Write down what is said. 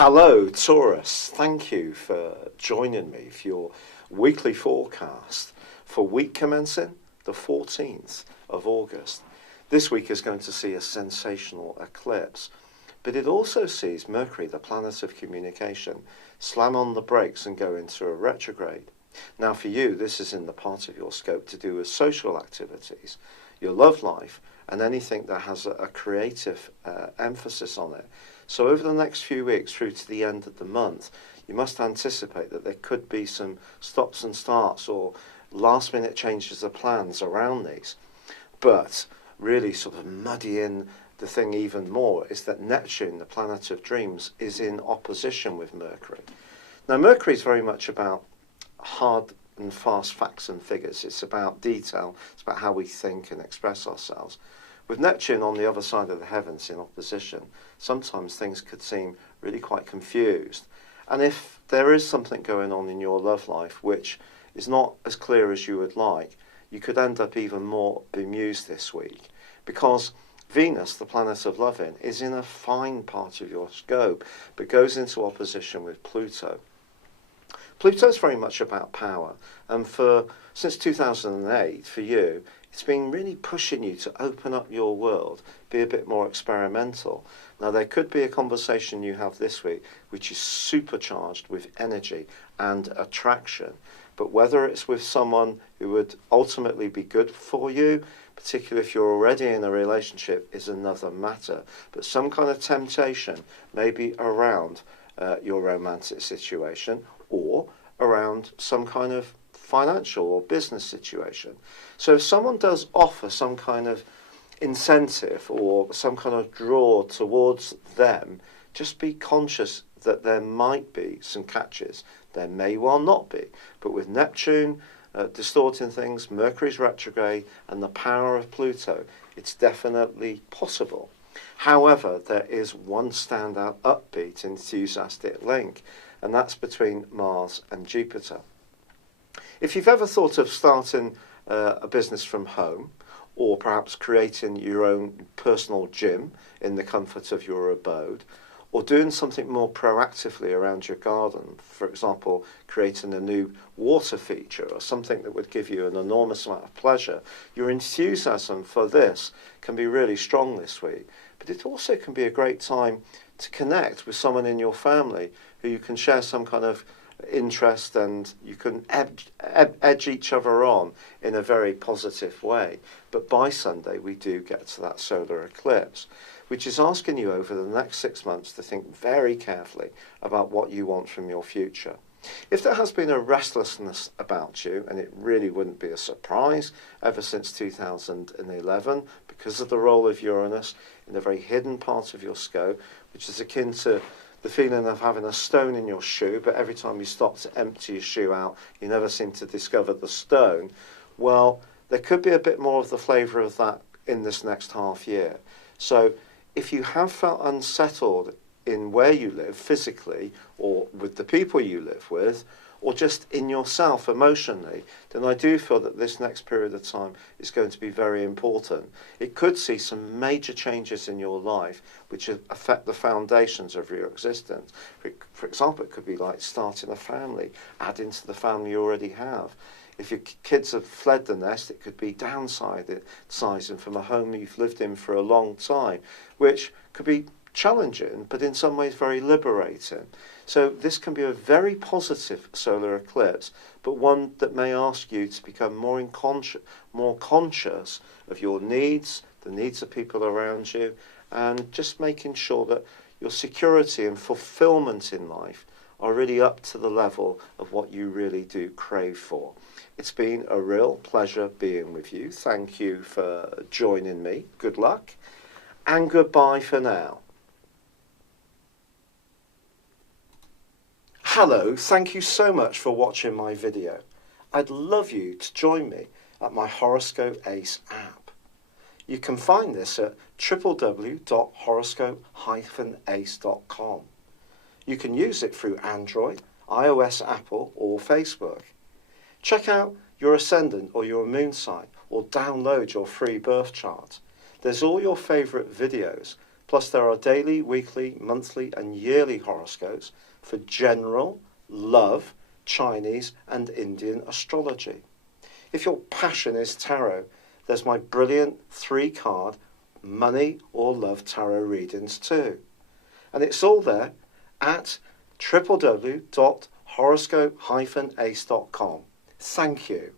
Hello, Taurus. Thank you for joining me for your weekly forecast for week commencing the 14th of August. This week is going to see a sensational eclipse, but it also sees Mercury, the planet of communication, slam on the brakes and go into a retrograde. Now for you, this is in the part of your scope to do with social activities, your love life, and anything that has a creative emphasis on it. So over the next few weeks through to the end of the month, you must anticipate that there could be some stops and starts or last minute changes of plans around these. But really sort of muddying the thing even more is that Neptune, the planet of dreams, is in opposition with Mercury. Now Mercury is very much about hard and fast facts and figures. It's about detail. It's about how we think and express ourselves. With Neptune on the other side of the heavens in opposition, sometimes things could seem really quite confused. And if there is something going on in your love life which is not as clear as you would like, you could end up even more bemused this week, because Venus, the planet of loving, is in a fine part of your scope, but goes into opposition with Pluto. Pluto is very much about power, and since 2008, for you, it's been really pushing you to open up your world, be a bit more experimental. Now, there could be a conversation you have this week which is supercharged with energy and attraction, but whether it's with someone who would ultimately be good for you, particularly if you're already in a relationship, is another matter. But some kind of temptation may be around your romantic situation or around some kind of financial or business situation. So if someone does offer some kind of incentive or some kind of draw towards them, just be conscious that there might be some catches. There may well not be. But with Neptune distorting things, Mercury's retrograde, and the power of Pluto, it's definitely possible. However, there is one standout upbeat, enthusiastic link, and that's between Mars and Jupiter. If you've ever thought of starting a business from home, or perhaps creating your own personal gym in the comfort of your abode, or doing something more proactively around your garden, for example, creating a new water feature or something that would give you an enormous amount of pleasure, your enthusiasm for this can be really strong this week. But it also can be a great time to connect with someone in your family who you can share some kind of interest, and you can edge each other on in a very positive way. But by Sunday we do get to that solar eclipse, which is asking you over the next 6 months to think very carefully about what you want from your future. If there has been a restlessness about you, and it really wouldn't be a surprise ever since 2011 because of the role of Uranus in a very hidden part of your scope, which is akin to the feeling of having a stone in your shoe, but every time you stop to empty your shoe out, you never seem to discover the stone. Well, there could be a bit more of the flavour of that in this next half year. So if you have felt unsettled in where you live physically, or with the people you live with, or just in yourself emotionally, then I do feel that this next period of time is going to be very important. It could see some major changes in your life which affect the foundations of your existence. For example, it could be like starting a family, adding to the family you already have. If your kids have fled the nest, it could be downsizing from a home you've lived in for a long time, which could be challenging, but in some ways very liberating. So this can be a very positive solar eclipse, but one that may ask you to become more conscious of your needs, the needs of people around you, and just making sure that your security and fulfillment in life are really up to the level of what you really do crave for. It's been a real pleasure being with you. Thank you for joining me. Good luck, and goodbye for now. Hello, thank you so much for watching my video. I'd love you to join me at my Horoscope Ace app. You can find this at www.horoscope-ace.com. You can use it through Android, iOS, Apple, or Facebook. Check out your ascendant or your moon sign, or download your free birth chart. There's all your favourite videos Plus there are daily, weekly, monthly and yearly horoscopes for general, love, Chinese and Indian astrology. If your passion is tarot, there's my brilliant 3-card money or love tarot readings too. And it's all there at www.horoscope-ace.com. Thank you.